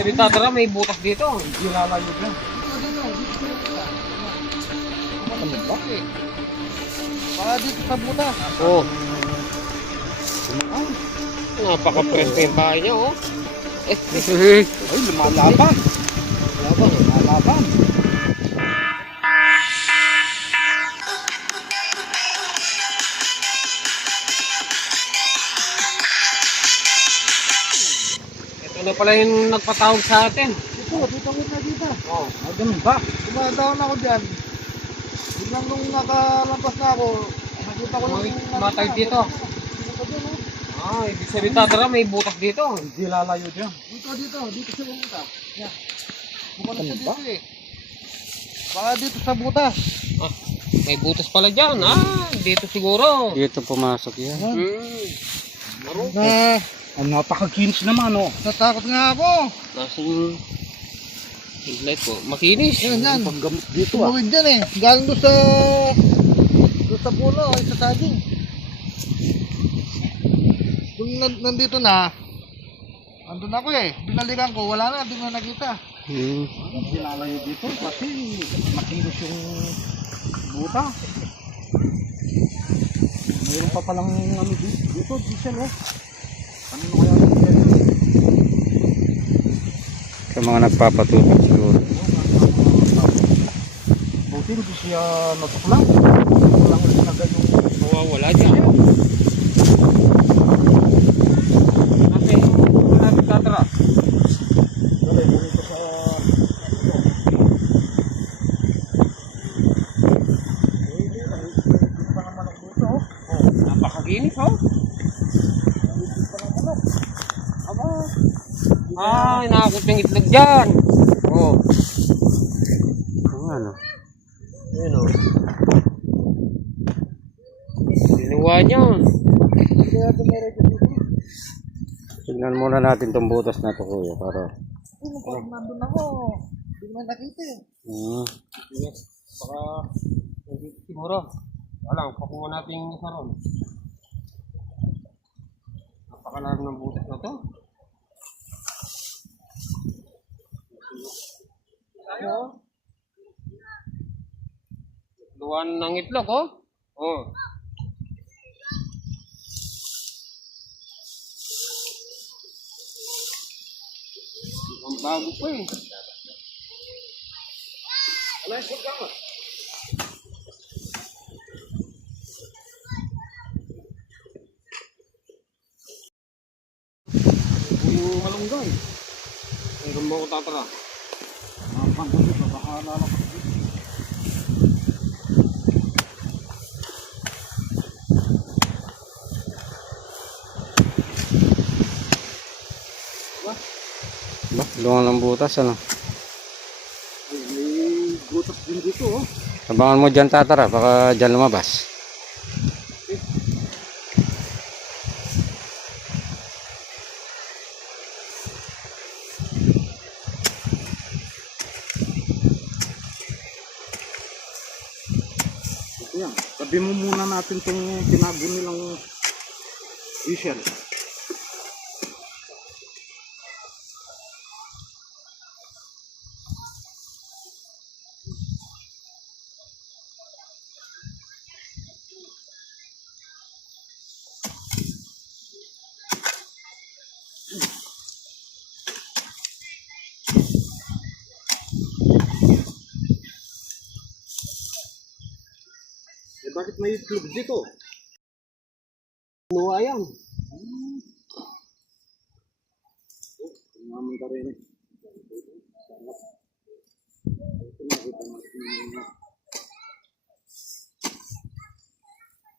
sabi tatara, may butas dito. Hindi lalayo dyan. Ano ba? Baka dito sa butas. Oo. Napaka-presko yung bahay niya, oh. Ay, lumalaban. Lumalaban. Ito na pala yung nagpatawag sa atin. Dito kita dito. Oo. Ah, ganun ba? Dumadaan ako dyan. Biglang nung nakalampas na ako, nakita ko yung Matay dito. Ah, ibig sabihin tatara, may butas dito. Hindi lalayo dyan. Dito sa butas. Yeah. Bukala siya dito eh. Baka dito sa butas. Ah, may butas pala dyan. Ah, dito siguro. Dito pumasok yan. Ang napakakinis naman oh. Natakot nga ako. Nasaan headlight po? Makinis. Yan. Paggamot dito Tumawid dyan eh. Galing doon sa puno ay sa saging. Kung nandito na, andun ako eh. Binalikan ko, wala na, di mo nakita. Hindi lalayo dito kasi makinis yung buta. Mayroon pa palang ano dito, diesel oh. Ano kaya diesel? Sa mga nagpapatubig siguro. Buti hindi siya natuklang. Walang ulit na ganyong Wala dyan. Kasi wala natin tatara. dali mo nito sa... pa naman ang buta oh. Napakakinis, oh. Aba, Ah, nakakot yung itlog dyan. Oh. Ano? Ayun, oh. Sinuwa niya. kaya dumiretso dito. Tignan muna natin tong butas na to kuya para. Pag nandun ako, hindi mo nakita eh. Yes. Baka siguro. Wala, pakuha natin yung isa ron. Napakalalim ng butas na to. Tayo. Luwan ng itlog, oh. Oh. Ang bago pa eh. Wala yung sugam ah. Yung malunggay. Hanggang mo ko tatara. Pagod dito, baka lalakas dito. Ba, luwang ng butas ano. May gutas din dito oh. Abangan mo dyan tatara, baka dyan lumabas. Ito yan. Tabi mo muna natin itong tinago nilang diesel. Eh bakit may itlog dito? Nuwa yan. Naman ka rin eh.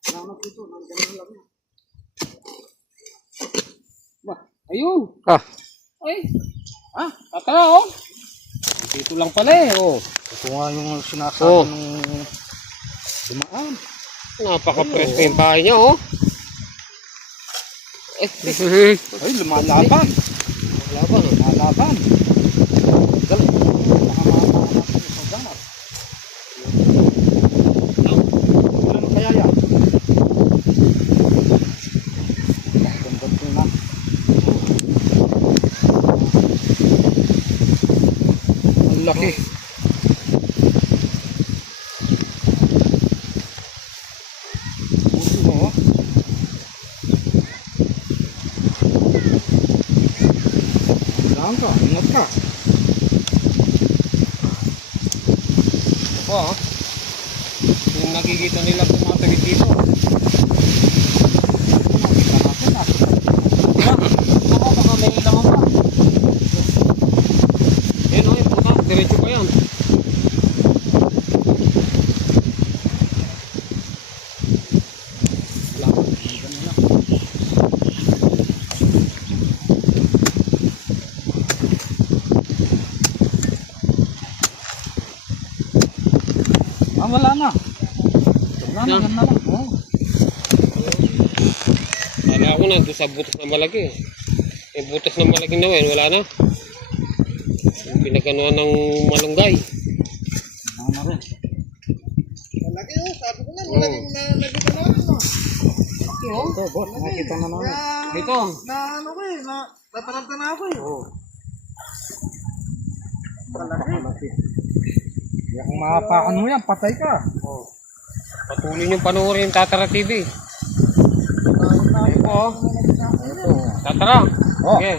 Salamat dito, nandiyan lang yan. Ba, ayun. Ah, Ay. Ah, tatara oh. Dito lang pala eh, oh. Ito nga yung sinasabi Oh. nung dumaan. Napaka-presko yung bahay niya, oh. Ay, lumalaban. Laban, oh. Lumalaban. Dali. Baka makapakan natin sa ganap. Ano kaya yan? Ganda na. laki. Oo. Saan ka? Ingat ka. Ito ah. Yung nakikita nila tumatawid dito. Ako baka may ilaman pa. Yan o, yung puta. Diretso pa yan. Wala pa. Wala na. Wala na, Na. yan na lang. Oo. Kala ko nandun sa butas na malaki. Yung butas na malaki na yun, wala na. Yung pinaganuhan ng malunggay. Wala na rin. Malaki oh, sabi ko na, malaki na nakita na ano. Laki oh. Ito, boss, nakita na namin. Ito. Na ano ko eh, nataranta na ako eh. Oo. Malaki. Kung maapakan mo yan, patay ka. Oh. Patuloy niyong panoorin yung Tatara TV. Ito oh. Tatara. Oh. Okay.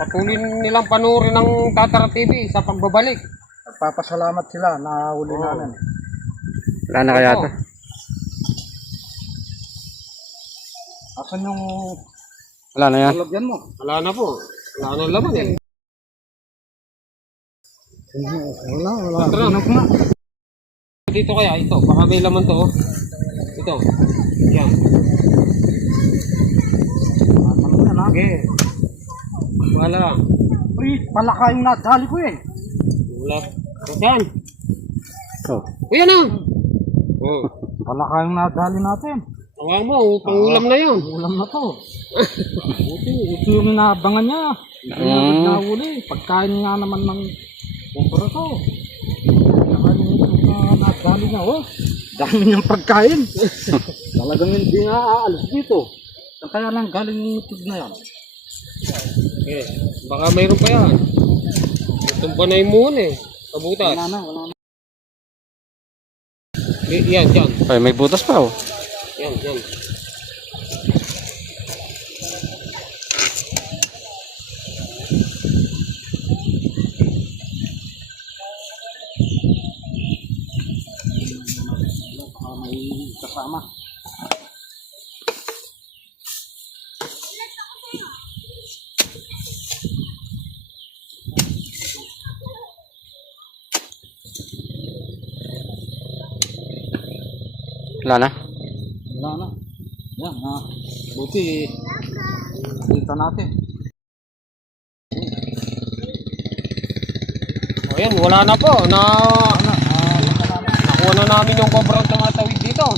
Patuloy nilang panoorin ng Tatara TV sa pagbabalik. Nagpapasalamat sila na huli namin. Wala na kaya ito. Asan yung Wala na yan. lalagyan mo? Wala na po. Wala na laman eh. Wala. Tara. Binog na. Dito kaya ito. Baka may laman to oh. Ito. Yan. Ano yan ha? Okay. Wala. Uy, palaka yung nadali ko eh. Wala. Saan? Ito. Uy, ano? Oh. Palaka yung nadali natin. Tawag mo, pangulam na yun. Ulam na to. Buti, ito yung naabangan niya. Hindi na huli. Pagkain nga naman ng kumpara to. Nakain yung nadali niya oh. Dami niyang pagkain. Talagang hindi nga aalis dito. Kaya lang galing yung tug na yan. Okay. Baka mayroon pa yan. Tumpa na yung muhon eh. Sa butas. Wala na. Yan, dyan. Ay, may butas pa oh. Yan, yan. Baka may kasama. Wala na. Wala na. Yan na. Buti. Kita natin. O yan, wala na po. Nakuha na namin yung cobrang tumatawid dito.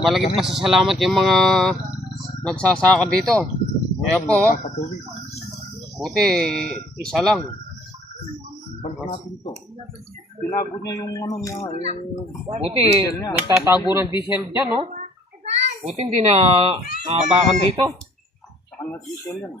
Malaking pasasalamat yung mga nagsasaka dito. Kaya po, buti isa lang. Balik natin ito. Tinago niya yung ano niya. Buti nagtatago ng diesel dyan, no? Buti hindi na naapakan dito. Sa kanya diesel yan.